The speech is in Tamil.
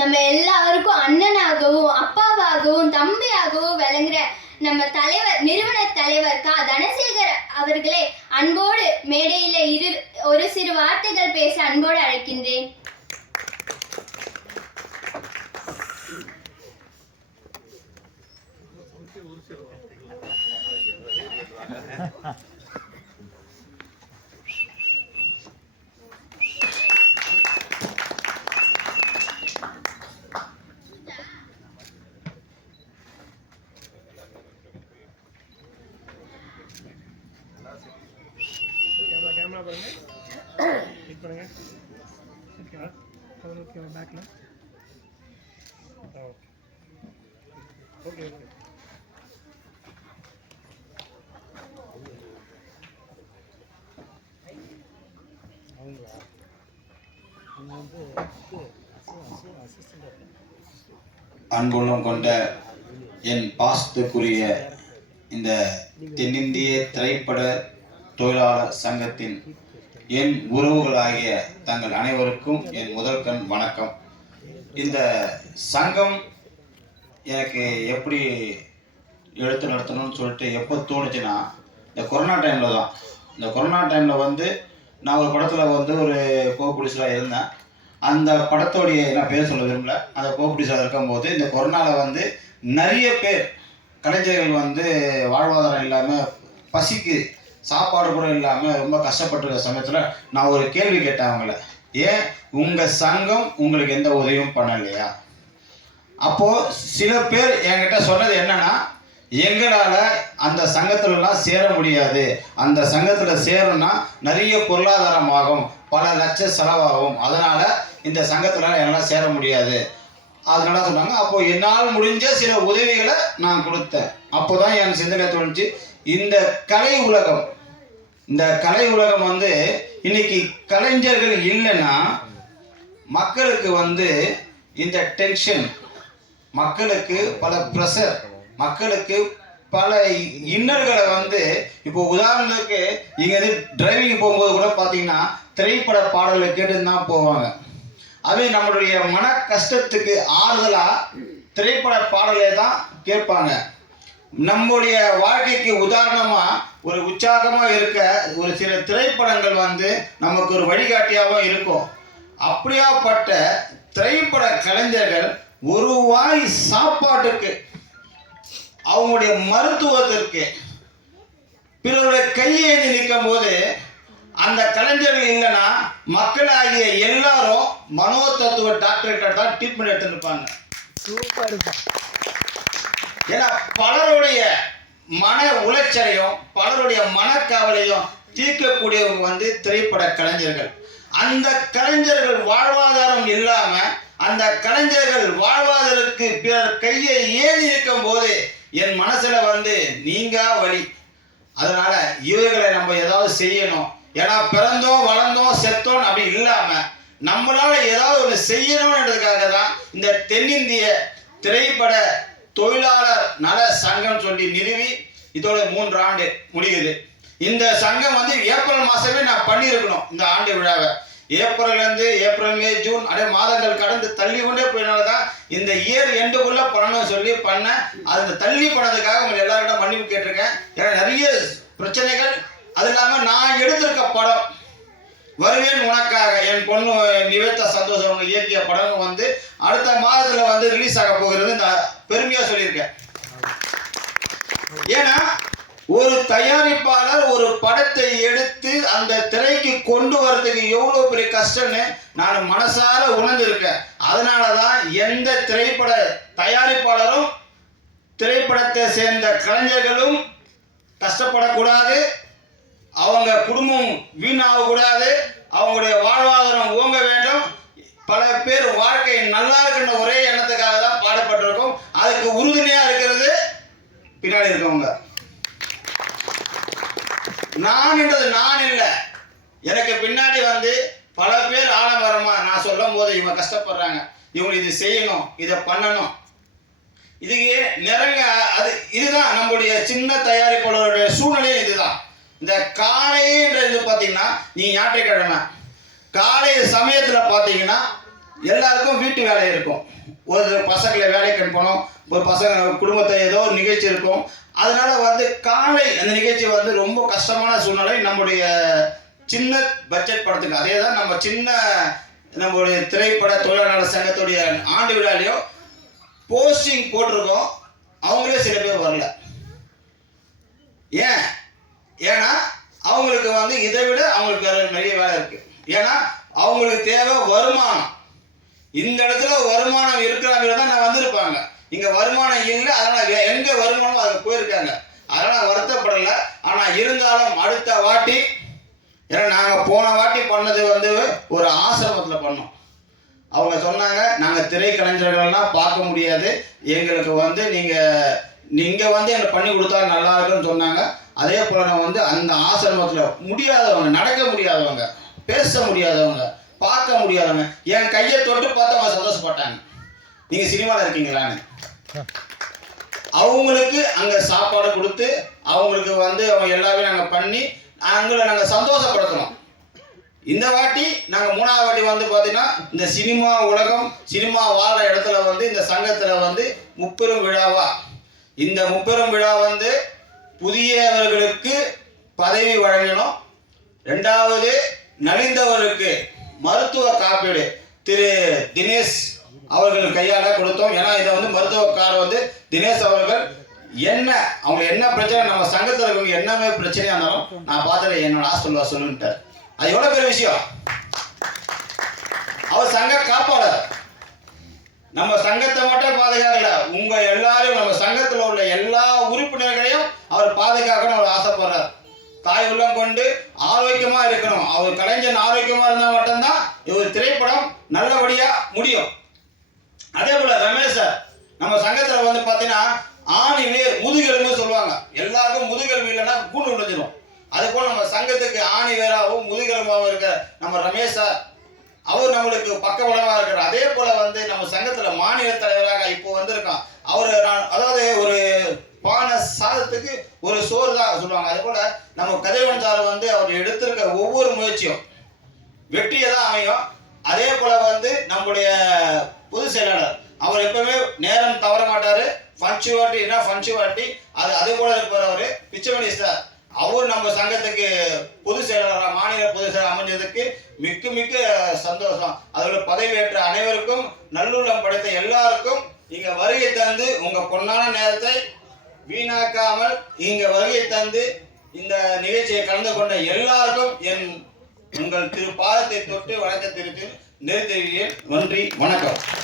நம்ம எல்லாருக்கும் அண்ணனாகவும் அப்பாவாகவும் தம்பியாகவும் விளங்குற நம்ம தலைவர் நிறுவன தலைவர் கா. தனசேகர் அவர்களை அன்போடு மேடையில இரு ஒரு சிறு வார்த்தைகள் பேச அன்போடு அழைக்கின்றேன். ஓகே ஓகே அன்புள்ளம் கொண்ட என் பாசத்துக்குரிய இந்த தென்னிந்திய திரைப்பட தொழிலாளர் சங்கத்தின் என் உறவுகளாகிய தங்கள் அனைவருக்கும் என் முதல் கண் வணக்கம். இந்த சங்கம் எனக்கு எப்படி எடுத்து நடத்தணும்னு சொல்லிட்டு எப்போ தோணுச்சுன்னா இந்த கொரோனா டைமில் தான். இந்த கொரோனா டைமில் வந்து நான் ஒரு படத்தில் வந்து ஒரு கோபுடிஸாக இருந்தேன். அந்த படத்தோடைய நான் பேர் சொல்ல விரும்பல. அந்த கோபுடிஸாக இருக்கும்போது இந்த கொரோனாவில் வந்து நிறைய பேர் கலைஞர்கள் வந்து வாழ்வாதாரம் இல்லாமல் பசிக்கு சாப்பாடு கூட இல்லாமல் ரொம்ப கஷ்டப்பட்டுருக்க சமயத்தில் நான் ஒரு கேள்வி கேட்டேன் அவங்கள. ஏன்? உங்கள் சங்கம் உங்களுக்கு எந்த உதவியும் பண்ணலையா? அப்போது சில பேர் என்கிட்ட சொன்னது என்னன்னா எங்களால் அந்த சங்கத்துலலாம் சேர முடியாது. அந்த சங்கத்தில் சேரணும்னா நிறைய பொருளாதாரமாகும் பல லட்ச செலவாகும். அதனால் இந்த சங்கத்தில் என்னால் சேர முடியாது. அதனால சொன்னாங்க அப்போது என்னால் முடிஞ்ச சில உதவிகளை நான் கொடுத்தேன். அப்போ தான் என் சிந்தனை தோணுச்சு. இந்த கலை உலகம் இந்த கலை உலகம் வந்து இன்னைக்கு கலைஞர்கள் இல்லைன்னா மக்களுக்கு வந்து இந்த டென்ஷன் மக்களுக்கு பல ப்ரெஷர் மக்களுக்கு பல இன்னல்களை வந்து இப்போ உதாரணத்துக்கு இங்கே வந்து டிரைவிங் போகும்போது கூட பார்த்தீங்கன்னா திரைப்பட பாடல்களை கேட்டு தான் போவாங்க. அது நம்மளுடைய மன கஷ்டத்துக்கு ஆறுதலாக திரைப்பட பாடலே தான் கேட்பாங்க. நம்முடைய வாழ்க்கைக்கு உதாரணமாக ஒரு உற்சாகமாக இருக்க ஒரு சில திரைப்படங்கள் வந்து நமக்கு ஒரு வழிகாட்டியாகவும் இருக்கும். அப்படியாப்பட்ட திரைப்பட கலைஞர்கள் ஒரு வாய் சாப்பாட்டுக்கு அவங்களுடைய மருத்துவத்திற்கு பிறருடைய கையேந்தி நிற்கும் போது அந்த கலைஞர்கள் இல்லைன்னா மக்களாகிய எல்லாரும் மனோ தத்துவ டாக்டர்கிட்ட தான் ட்ரீட்மெண்ட் எடுத்துருப்பாங்க இருப்பாங்க. ஏன்னா பலருடைய மன உளைச்சலையும் பலருடைய மனக்கவலையும் தீர்க்கக்கூடியவங்க வந்து திரைப்பட கலைஞர்கள். அந்த கலைஞர்கள் வாழ்வாதாரம் இல்லாம அந்த கலைஞர்கள் வாழ்வாதாரத்துக்கு பிறர் கையை ஏறி இருக்கும் போது என் மனசுல வந்து நீங்கா வழி அதனால இவர்களை நம்ம ஏதாவது செய்யணும். ஏன்னா பிறந்தோம் வளர்ந்தோம் செத்தோம் அப்படி இல்லாம நம்மளால ஏதாவது ஒன்று செய்யணும்ன்றதுக்காக தான் இந்த தென்னிந்திய திரைப்பட தொழிலாளர் நல சங்கம் சொல்லி நிறுவி இதோட மூன்று ஆண்டு முடியுது. இந்த சங்கம் வந்து ஏப்ரல் மாசமே நான் பண்ணியிருக்கணும் இந்த ஆண்டு விழாவை. ஏப்ரல்லேருந்து ஏப்ரல் மே ஜூன் அதே மாதங்கள் கடந்து தள்ளி கொண்டே போயினால தான் இந்த இயர் எண்டுக்குள்ளே பண்ணணும்னு சொல்லி பண்ணேன் அது தள்ளி பண்ணதுக்காக உங்களை எல்லாருக்கிட்ட மன்னிப்பு கேட்டிருக்கேன். ஏன்னா நிறைய பிரச்சனைகள் அது இல்லாமல் நான் எடுத்திருக்க படம். வருவேன் உனக்காக. என் பொண்ணு நிவேதா சந்தோஷ் அவங்க இயக்கிய படம் வந்து அடுத்த மாதத்தில் வந்து ரிலீஸ் ஆக போகிறது இந்த பெருமையாக சொல்லியிருக்கேன். ஏன்னா ஒரு தயாரிப்பாளர் ஒரு படத்தை எடுத்து அந்த திரைக்கு கொண்டு வரதுக்கு எவ்வளோ பெரிய கஷ்டம்னு நான் மனசார உணர்ந்திருக்கேன். அதனால தான் எந்த திரைப்பட தயாரிப்பாளரும் திரைப்படத்தை சேர்ந்த கலைஞர்களும் கஷ்டப்படக்கூடாது. அவங்க குடும்பம் வீணாகக்கூடாது. அவங்களுடைய வாழ்வாதாரம் ஓங்க வேண்டும். பல பேர் வாழ்க்கை நல்லா இருக்கின்ற ஒரே பாடப்பட்டிருக்கும் அதுக்கு உறுதுணையாக இருக்கிறது பின்னாடி இருக்கவங்க. நான் என்றது நான் இல்லை. எனக்கு பின்னாடி வந்து பல பேர் ஆலமரமா நான் சொல்லும் போது இவங்க கஷ்டப்படுறாங்க. இவங்க இது செய்யணும் இதை பண்ணணும். இதுக்கு நிறங்க அது இதுதான் நம்முடைய சின்ன தயாரிப்பாளருடைய சூழ்நிலையே இதுதான். இந்த காலைன்றது பார்த்தீங்கன்னா நீ ஞாயிற்றுக்கிழமை. காலை சமயத்தில் பார்த்தீங்கன்னா எல்லாருக்கும் வீட்டு வேலை இருக்கும். ஒரு பசங்களை வேலைக்கு அனுப்பணும் ஒரு பசங்க குடும்பத்தை ஏதோ ஒரு நிகழ்ச்சி இருக்கும். அதனால வந்து காலை அந்த நிகழ்ச்சி வந்து ரொம்ப கஷ்டமான சூழ்நிலை. நம்முடைய சின்ன பட்ஜெட் படத்துக்கு. அதே தான் நம்ம சின்ன நம்மளுடைய திரைப்பட தொழிலாளர் சங்கத்துடைய ஆண்டு விழாலையும் போஸ்டிங் போட்டிருக்கோம். அவங்களே சில பேர் வரல. ஏன்? ஏன்னா அவங்களுக்கு வந்து இதை விட அவங்களுக்கு வேற நிறைய வேலை இருக்கு. ஏன்னா அவங்களுக்கு தேவை வருமானம். இந்த இடத்துல வருமானம் இருக்கிறாங்க தான் நான் வந்திருப்பாங்க. இங்க வருமானம் இல்லை அதனால எங்க வருமானம் அதுக்கு போயிருக்காங்க. அதனால வருத்தப்படல. ஆனா இருந்தாலும் அடுத்த வாட்டி ஏன்னா நாங்க போன வாட்டி பண்ணது வந்து ஒரு ஆசிரமத்துல பண்ணோம். அவங்க சொன்னாங்க நாங்க திரைக்கலைஞர்கள்லாம் பார்க்க முடியாது. எங்களுக்கு வந்து நீங்க நீங்க வந்து எனக்கு பண்ணி கொடுத்தா நல்லா இருக்குன்னு சொன்னாங்க. அதே போல நான் வந்து அந்த ஆசிரமத்துல முடியாதவங்க நடக்க முடியாதவங்க பேச முடியாதவங்க பார்க்க முடியாதவங்க. என் கையை தொட்டு பார்த்து அவங்க சந்தோஷப்பட்டாங்க. நீங்க சினிமாவில் இருக்கீங்களான்னு. அவங்களுக்கு அங்க சாப்பாடு கொடுத்து அவங்களுக்கு வந்து அவங்க எல்லாமே நாங்கள் பண்ணி அவங்கள நாங்கள் சந்தோஷப்படுத்தணும். இந்த வாட்டி நாங்கள் மூணாவது வாட்டி வந்து பார்த்தீங்கன்னா இந்த சினிமா உலகம் சினிமா வாழ்கிற இடத்துல வந்து இந்த சங்கத்தில் வந்து முப்பெரும் விழாவா? இந்த முப்பெரும் விழா வந்து புதியவர்களுக்கு பதவி வழங்கணும். ரெண்டாவது நலிந்தவருக்கு மருத்துவ காப்பீடு திரு தினேஷ் அவர்கள் கையால் கொடுத்தோம். ஏன்னா இதை வந்து மருத்துவக்கார் வந்து தினேஷ் அவர்கள் என்ன அவங்க என்ன பிரச்சனை நம்ம சங்கத்தில் இருக்கவங்க என்னமே பிரச்சனையாக இருந்தாலும் நான் பார்த்துட்டு என்னோட சொல்லுவா சொல்லுன்ட்டார். அது எவ்வளோ பெரிய விஷயம்? அவர் சங்க காப்பாளர். நம்ம சங்கத்தை மட்டும் பாதுகாக்கல. உங்க எல்லாரையும் நம்ம சங்கத்தில் உள்ள எல்லா உறுப்பினர்களையும் அவர் பாதுகாக்கணும் அவர் ஆசைப்படுறார். தாய் உள்ளம் கொண்டு ஆரோக்கியமா இருக்கணும். அவர் கலைஞன் ஆரோக்கியமா இருந்தா மட்டும்தான் இவர் திரைப்படம் நல்லபடியா முடியும். அதே போல ரமேஷ் சார் நம்ம சங்கத்துல வந்து பாத்தீங்கன்னா ஆணி வேர் முதுகெலும்பு சொல்லுவாங்க. எல்லாருக்கும் முதுகெலும்பு இல்லைன்னா கூண்டு விழுந்துடும் அது போல நம்ம சங்கத்துக்கு ஆணி வேராகவும் முதுகெலும்பாகவும் இருக்கிற நம்ம ரமேஷ் சார் அவர் நம்மளுக்கு பக்கபலமா இருக்கிறார். அதே போல வந்து நம்ம சங்கத்துல மாநில தலைவராக இப்போ வந்திருக்கான். அவர் நான் அதாவது ஒரு பானை சாதத்துக்கு ஒரு சோறு தான் சொல்லுவாங்க. அதே போல நம்ம கதிரவன் சார் வந்து அவர் எடுத்திருக்க ஒவ்வொரு முயற்சியும் வெற்றியை தான் அமையும். அதே போல வந்து நம்முடைய பொதுச் செயலாளர் அவர் எப்பவுமே நேரம் தவற மாட்டாரு. ஃபங்க்சுவாலிட்டினா ஃபங்க்சுவாலிட்டி அது அதே போல இருப்பார் அவரு. பிச்சமணி சார் அவர் நம்ம சங்கத்துக்கு பொதுச் செயலாளராக மாநில பொதுச் செயலர் அமைஞ்சதுக்கு மிக்க மிக்க சந்தோஷம். அதோட பதவியேற்ற அனைவருக்கும் நல்லுள்ளம் படைத்த எல்லாருக்கும் நீங்க வருகை தந்து உங்க பொன்னான நேரத்தை வீணாக்காமல் இங்க வருகை தந்து இந்த நிகழ்ச்சியை கலந்து கொண்ட எல்லாருக்கும் என் உங்கள் திரு பாதத்தை தொட்டு வணக்கத்திற்கு நிறுத்துகிறேன். நன்றி வணக்கம்.